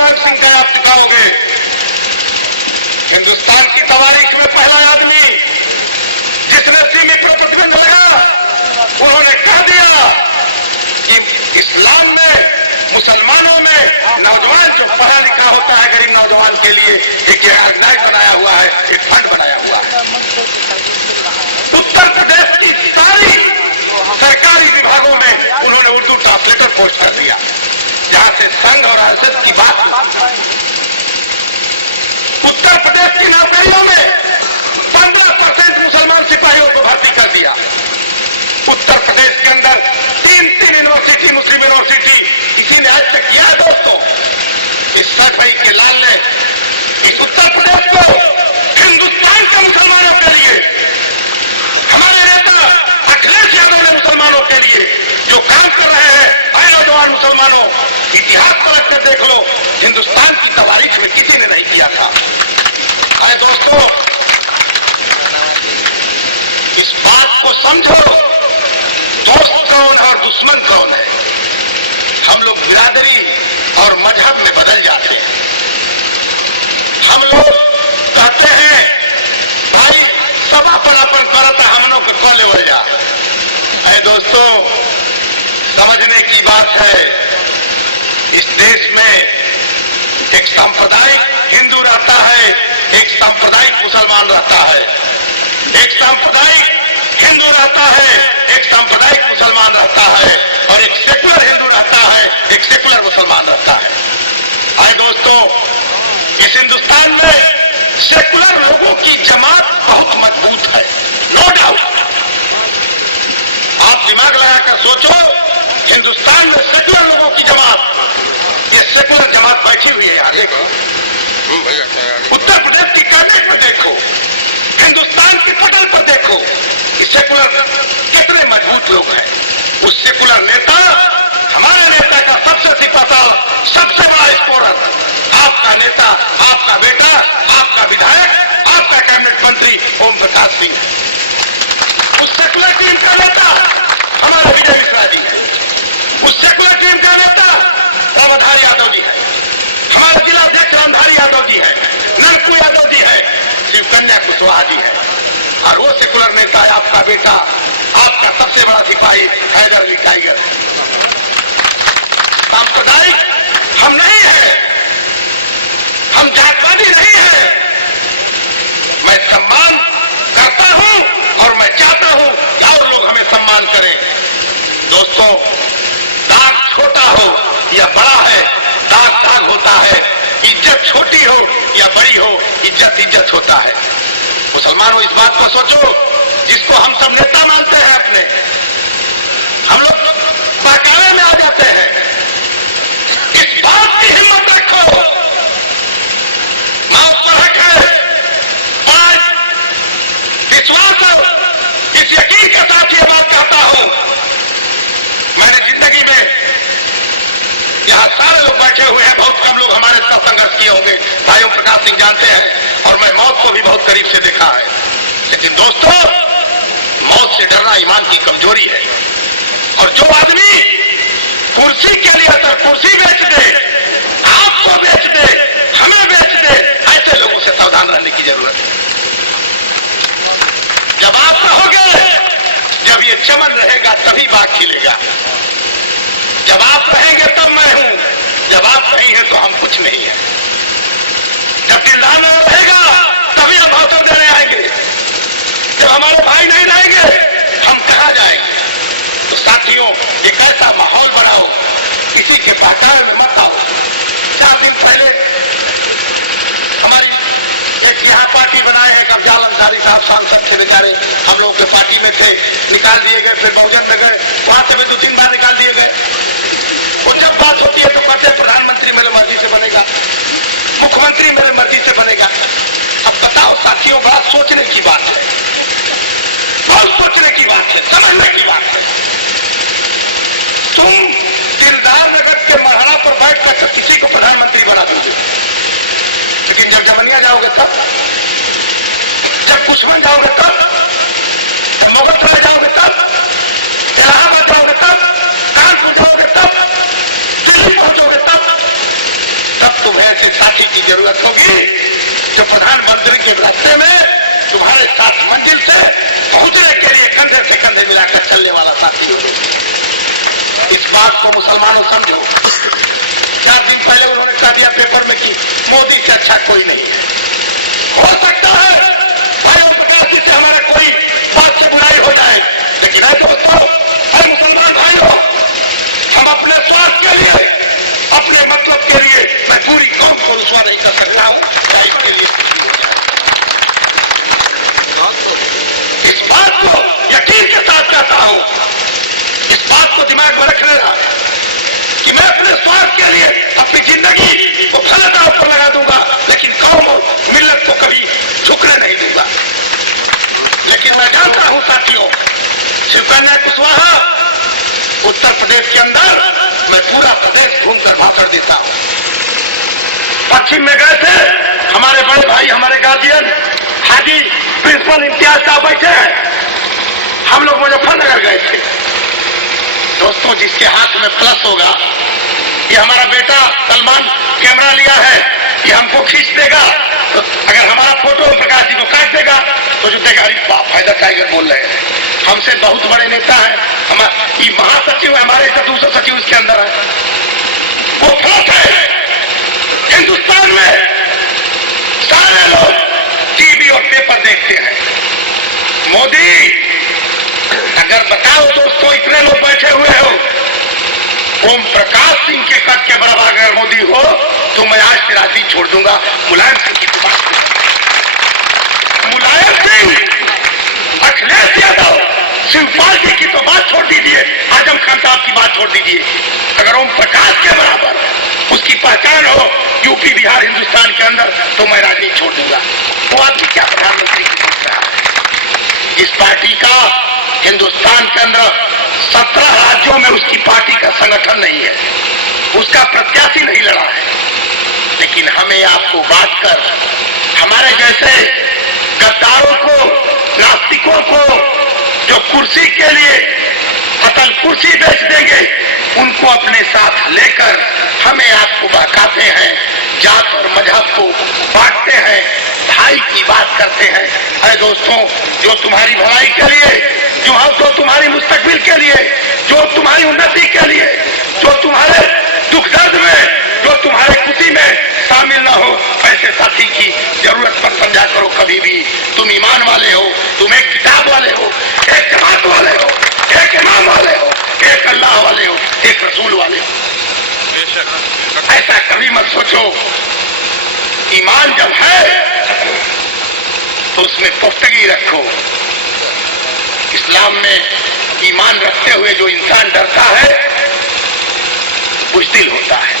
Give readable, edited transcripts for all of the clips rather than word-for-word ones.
भगवान सिंह का आप सिखाओगे? हिंदुस्तान की तारीख में पहला आदमी जिसने सीमी पर प्रतिबंध लगा, उन्होंने कह दिया कि इस्लाम में, मुसलमानों में नौजवान जो पढ़ा लिखा होता है, गरीब नौजवान के लिए एक ऑर्गेनाइज बनाया हुआ है, एक फंड बनाया हुआ है। उत्तर प्रदेश की सारी सरकारी विभागों में उन्होंने उर्दू ट्रांसलेटर पोस्ट कर दिया, जहां से संघ और आरएसएस की बात हुई। उत्तर प्रदेश की नौकरियों में 15% मुसलमान सिपाहियों को भर्ती कर दिया। उत्तर प्रदेश के अंदर 3 यूनिवर्सिटी, मुस्लिम यूनिवर्सिटी, किसी ने आज तक किया है दोस्तों? इस सच भाई के लाल ने इस उत्तर प्रदेश को हिंदुस्तान के मुसलमानों के लिए, हमारे नेता अखिलेश यादव ने मुसलमानों के लिए जो काम कर रहे हैं, आए नौजवान मुसलमानों, इतिहास पलट कर देख लो, हिंदुस्तान की तारीख में किसी ने नहीं किया था। आए दोस्तों, इस बात को समझो, दोस्त कौन है और दुश्मन कौन है। हम लोग बिरादरी और मजहब में बदल जाते हैं। हम लोग कहते हैं भाई सभा परापन करता हम लोग के कॉले बढ़ जा। अरे दोस्तों, समझने की बात है, इस देश में एक सांप्रदायिक हिंदू रहता है, एक सांप्रदायिक मुसलमान रहता है, एक सांप्रदायिक हिंदू रहता है, एक सांप्रदायिक मुसलमान रहता है, और एक सेकुलर हिंदू रहता है, एक सेकुलर मुसलमान रहता है। आए दोस्तों, इस हिंदुस्तान में सेकुलर लोगों की जमात बहुत मजबूत है, नो डाउट। आप दिमाग लगाकर सोचो, हिंदुस्तान में सेकुलर लोगों की जमात, ये सेकुलर जमात बैठी हुई है यार। उत्तर प्रदेश की कैबिनेट में देखो, हिंदुस्तान के पटल पर देखो कि सेकुलर कितने मजबूत लोग हैं। उस सेकुलर नेता, हमारे नेता का सबसे सिपाही, सबसे बड़ा स्कोरर, आपका नेता, आपका बेटा, आपका विधायक, आपका कैबिनेट मंत्री ओम प्रकाश सिंह। उस सेकुलर टीम का नेता हमारे विजय मिश्रा जी है। उस सेकुलर टीम का नेता रामधारी यादव जी है, हमारे जिलाध्यक्ष रामधारी यादव जी है, नरकू यादव जी है, शिव कन्या कुशवाहा जी है। और वो सेकुलर नेता है आपका बेटा, आपका सबसे बड़ा सिपाही हैदर अली टाइगर। सांप्रदायिक हम नहीं है, हम जातवादी नहीं है। मैं सम्मान करता हूं और मैं चाहता हूं कि और लोग हमें सम्मान करें। दोस्तों, दाग छोटा हो या बड़ा है, दाग दाग होता है। इज्जत छोटी हो या बड़ी हो, इज्जत इज्जत होता है। मुसलमानों, इस बात को सोचो, जिसको हम सब नेता मानते हैं अपने, हम लोग बहकावे में आ जाते हैं। इस बात की हिम्मत रखो, मां परख है। आज विश्वास और इस यकीन के साथ ये बात कहता हूं, मैंने जिंदगी में, यहां सारे लोग बैठे हुए हैं, बहुत कम लोग हमारे साथ संघर्ष किए होंगे, भाई ओम प्रकाश सिंह जानते हैं, और मैं मौत को भी बहुत करीब से देखा है। लेकिन दोस्तों, मौत से डरना ईमान की कमजोरी है। और जो आदमी कुर्सी के लिए अगर कुर्सी बेच दे, आपको बेच दे, हमें बेच दे, ऐसे लोगों से सावधान रहने की जरूरत है। जब आप रहोगे, जब ये चमन रहेगा, तभी बाग खिलेगा। जब आप रहेंगे तब मैं हूं, जब आप नहीं है तो हम कुछ नहीं है। जब किरदार में रहेगा, तभी हम अवसर देने आएंगे। जब हमारे भाई नहीं रहेंगे, हम कहां जाएंगे? तो साथियों, एक ऐसा माहौल बनाओ, किसी के बहकावे में मत आओ। 4 दिन पहले हमारी एक यहाँ पार्टी बनाए हैं, अफजाल अंसारी साहब सांसद थे बेचारे, हम लोगों के पार्टी में थे, निकाल दिए गए, फिर बहुजन नगर, वहां से भी 2-3 बार निकाल दिए गए। और जब बात होती है तो कहते प्रधानमंत्री मेरे मर्जी से बनेगा, मुख्यमंत्री मेरे मर्जी से बनेगा। अब बताओ साथियों, बड़ा सोचने की बात है, बहुत सोचने की बात है, समझने की बात है। तुम दिलदार नगर के मरहरा पर बैठ कर किसी को प्रधानमंत्री बना दोगे, लेकिन जब जमनिया जाओगे तब, जब कुशमन जाओगे तब, जब मोगलसराय जाओगे तब, इलाहाबाद जाओगे तब, कानपुर जाओगे तब, दिल्ली पहुंचोगे तब तुम जरूरत होगी तो प्रधानमंत्री के रास्ते में तुम्हारे साथ मंजिल से पहुंचने के लिए कंधे से कंधे मिलाकर चलने वाला साथी हो। इस बात को मुसलमानों समझो। 4 दिन पहले उन्होंने कह दिया पेपर में कि मोदी से अच्छा कोई नहीं है। हो सकता है भाई प्रकाश जी से हमारा कोई बात से बुराई हो जाए, लेकिन ऐसे दोस्तों, अरे मुसलमान भाइयों, हम अपने स्वार्थ के लिए, अपने मतलब के लिए मैं पूरी कौम को रुसवा नहीं कर सकता हूं। इसके लिए इस बात को यकीन के साथ कहता हूं, इस बात को दिमाग में रख लेना कि मैं अपने स्वार्थ के लिए अपनी जिंदगी को फला दांव पर लगा दूंगा, लेकिन कौम और मिल्लत को कभी झुकने नहीं दूंगा। लेकिन मैं जानता हूं साथियों, शिवकन्या कुशवाहा उत्तर प्रदेश के अंदर मैं पूरा प्रदेश घूमकर भाषण देता हूं। पश्चिम में गए थे, हमारे बड़े भाई, हमारे गार्जियन हाजी प्रिंसिपल इम्तियाज साहब बैठे हैं। हम लोग मुजफ्फरनगर गए थे। दोस्तों, जिसके हाथ में प्लस होगा, ये हमारा बेटा सलमान कैमरा लिया है, ये हमको खींच देगा, तो अगर हमारा फोटो प्रकाश जी को काट देगा तो जो देगा, अरे बाप फायदा टाइगर बोल रहे हैं, हमसे बहुत बड़े नेता है, हमारे महासचिव है, हमारे से दूसरा सचिव इसके अंदर है। वो फ्लॉट है हिंदुस्तान में। सारे लोग टीवी और पेपर देखते हैं। मोदी, अगर बताओ दोस्तों, इतने लोग बैठे हुए हो, ओम प्रकाश सिंह के कद के बराबर अगर मोदी हो तो मैं आज से राजनीति छोड़ दूंगा। मुलायम सिंह की बात, मुलायम सिंह, अखिलेश यादव, शिवपाल जी की तो बात छोड़ दीजिए, आजम खान साहब की बात छोड़ दीजिए। अगर ओम प्रकाश के बराबर उसकी पहचान हो यूपी, बिहार, हिंदुस्तान के अंदर, तो मैं राजनीति छोड़ दूंगा। वो आदमी क्या प्रधानमंत्री की सोच रहा है? इस पार्टी का हिंदुस्तान के अंदर 17 राज्यों में उसकी पार्टी का संगठन नहीं है, उसका प्रत्याशी नहीं लड़ा है। लेकिन हमें आपको बात कर, हमारे जैसे गद्दारों को, नास्तिकों को, जो कुर्सी के लिए अतल कुर्सी बेच देंगे, उनको अपने साथ लेकर हमें आपको बहकाते हैं, जात और मजहब को बांटते हैं, भाई की बात करते हैं। अरे दोस्तों, जो तुम्हारी भलाई के लिए, जो तुम्हारी मुस्तकबिल के लिए, जो तुम्हारी उन्नति के लिए, जो तुम्हारे दुख दर्द में, जो तुम्हारे खुशी में शामिल ना हो, ऐसे साथी की जरूरत पर समझा करो। कभी भी तुम ईमान वाले हो, तुम एक किताब वाले हो, एक जमात वाले हो, एक इमाम वाले हो, एक अल्लाह वाले हो, एक रसूल वाले हो। ऐसा कभी मत सोचो। ईमान जब है तो उसमें पुख्तगी रखो। इस्लाम में ईमान रखते हुए जो इंसान डरता है, बुज़दिल होता है।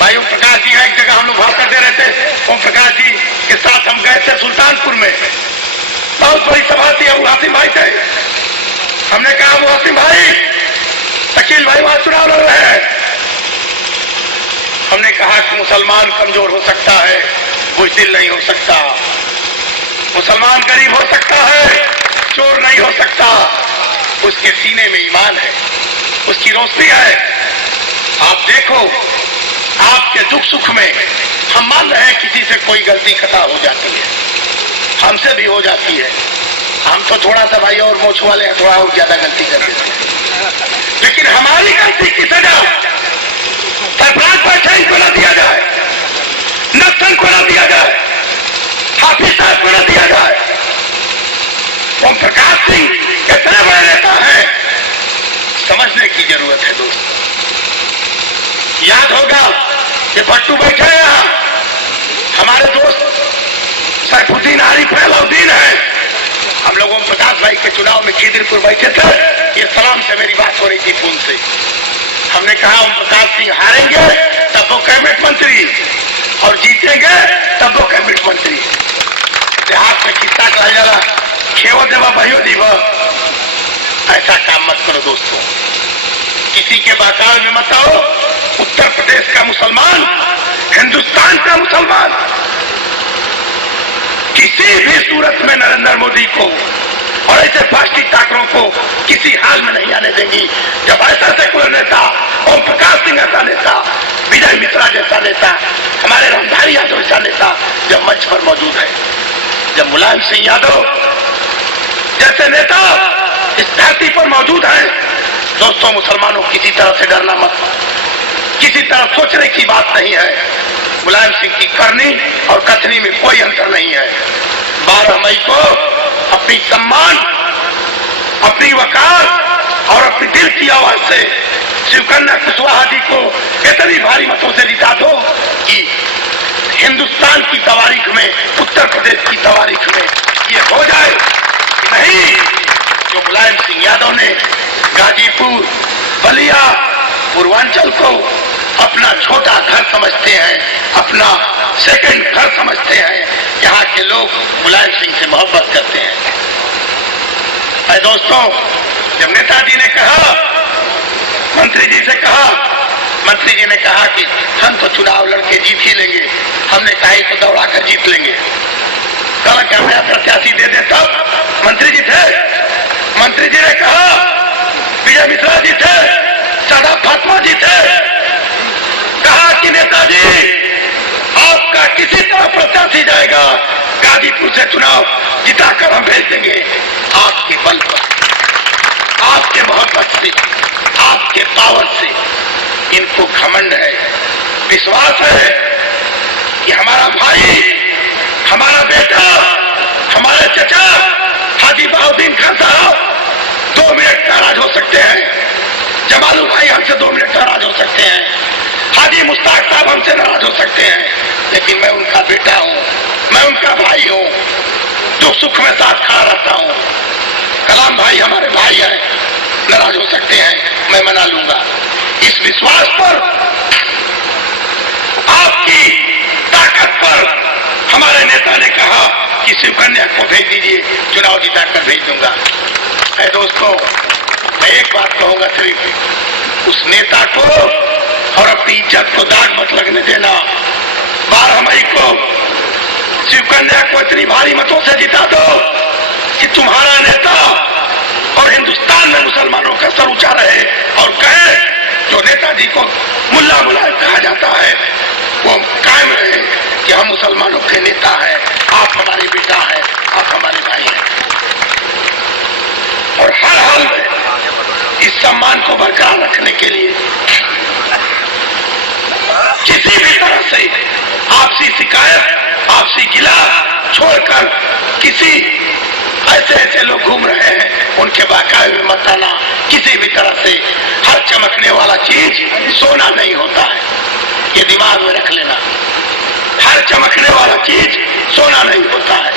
भाई ओम प्रकाश जी एक जगह हम लोग भाषण दे रहे थे, ओम प्रकाश जी के साथ हम गए थे सुल्तानपुर में, बहुत बड़ी सभा थी, अबू हासिम भाई थे। हमने कहा अबू हासिम भाई, शकील भाई वहां चुनाव लड़ रहे हैं। हमने कहा कि मुसलमान कमजोर हो सकता है, बुज़दिल नहीं हो सकता। मुसलमान गरीब हो सकता है, चोर नहीं हो सकता। उसके सीने में ईमान है, उसकी रोशनी है। आप देखो, आपके दुख सुख में हम मान रहे हैं किसी से कोई गलती खता हो जाती है, हमसे भी हो जाती है। हम तो थोड़ा सा भाई और मोछ वाले हैं, थोड़ा और ज्यादा गलती कर देते हैं। लेकिन हमारी गलती की सजा सरकार बैठे को न दिया जाए, नक्सल को न दिया जाए, हाफिज साहब को न दिया जाए। ओम प्रकाश सिंह इतने बड़े नेता हैं, समझने की जरूरत है दोस्तों। याद होगा ये भट्टू बैठे हैं यहाँ, हमारे दोस्त सैफुद्दीन आरिफ अलाउद्दीन है। हम लोग ओम प्रकाश भाई के चुनाव में खिदरपुर बैठे थे, ये सलाम से मेरी बात हो रही थी फोन से। हमने कहा ओम प्रकाश सिंह हारेंगे तब वो कैबिनेट मंत्री, और जीतेंगे तब वो कैबिनेट मंत्री। देहात में किस्सा कहा जा रहा, खेवो देवा भयो दीवा। ऐसा काम मत करो दोस्तों, किसी के बहकावे में मत आओ। उत्तर प्रदेश का मुसलमान, हिंदुस्तान का मुसलमान किसी भी सूरत में नरेंद्र मोदी को और ऐसे फास्टी ताकरों को किसी हाल में नहीं आने देंगी। जब ऐसा सेकुलर नेता, ओम प्रकाश सिंह ऐसा नेता, विजय मिश्रा जैसा नेता मंच पर मौजूद है। जब मुलायम सिंह यादव जैसे नेता इस धरती पर मौजूद है, दोस्तों मुसलमानों किसी तरह से डरना मत, किसी तरह सोचने की बात नहीं है। मुलायम सिंह की करनी और कथनी में कोई अंतर नहीं है। 12 मई को अपनी सम्मान, अपनी वकार और अपनी दिल की आवाज से शिवकन्या कुशवाहा जी को इतनी भारी मतों से जिता दो कि हिंदुस्तान की तारीख में, उत्तर प्रदेश की तारीख में ये हो जाए कि नहीं, जो मुलायम सिंह यादव ने गाजीपुर, बलिया, पूर्वांचल को अपना छोटा घर समझते हैं, अपना सेकंड घर समझते हैं, यहाँ के लोग मुलायम सिंह से मोहब्बत करते हैं। ऐ दोस्तों, जब नेताजी ने कहा, मंत्री जी से कहा, मंत्री जी ने कहा कि हम तो चुनाव लड़के जीत ही लेंगे, हमने कहा तो दौड़ा कर जीत लेंगे, कहा क्या नया प्रत्याशी दे दे तब? मंत्री जी थे, मंत्री जी ने कहा, विजय मिश्रा जी थे, सादा फातिमा जी थे, कहा कि नेताजी आपका किसी तरह प्रत्याशी जाएगा, गाजीपुर से चुनाव जिताकर हम भेज देंगे। आपके बल पर, आपके मोहब्बत से, आपके पावर से इनको घमंड है, विश्वास है कि हमारा भाई, हमारा बेटा, हमारे चचा हाजी बहाउद्दीन खान साहब 2 मिनट नाराज हो सकते हैं, जमालू भाई हमसे 2 मिनट नाराज हो सकते हैं, हाजी मुश्ताक साहब हमसे नाराज हो सकते हैं, लेकिन मैं उनका बेटा हूं, मैं उनका भाई हूं, जो सुख में साथ खड़ा रहता हूं। कलाम भाई हमारे भाई हैं, नाराज हो सकते हैं, मैं मना लूंगा। इस विश्वास पर, आपकी ताकत पर हमारे नेता ने कहा कि शिवकन्या को भेज दीजिए, चुनाव जिताकर भेज दूंगा। ऐ दोस्तों, मैं एक बात कहूंगा, सिर्फ उस नेता को और अपनी इज्जत को दाग मत लगने देना। 12 मई को शिवकन्या को इतनी भारी मतों से जिता दो कि तुम्हारा नेता और हिंदुस्तान में मुसलमानों का सर ऊंचा रहे और कहे, जो नेताजी को मुल्ला मुलायम कहा जाता है वो कायम रहे कि हम मुसलमानों के नेता हैं, आप हमारे बेटा हैं, आप हमारे भाई हैं। और हर हाल में इस सम्मान को बरकरार रखने के लिए किसी भी तरह से आपसी शिकायत, आपसी गिला छोड़कर किसी ऐसे लोग घूम रहे हैं उनके बाकाये में मत आना। किसी भी तरह से हर चमकने वाला चीज सोना नहीं होता है, ये दिमाग में रख लेना। हर चमकने वाला चीज सोना नहीं होता है।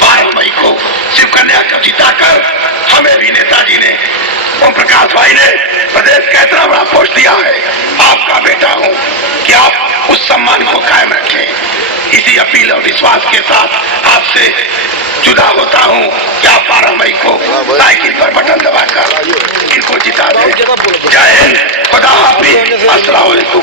12 मई को शिवकन्या को जिताकर हमें भी नेताजी ने, ओम प्रकाश भाई ने प्रदेश का इतना बड़ा पोस्ट दिया है, आपका बेटा हूं कि आप उस सम्मान को कायम रखें। इसी अपील और विश्वास के साथ आपसे जुदा होता हूं कि आप 12 मई को साइकिल पर बटन दबाकर इनको जिता दें। जय हिंद, खुदा हाफिज, अस्सलाम वालेकुम।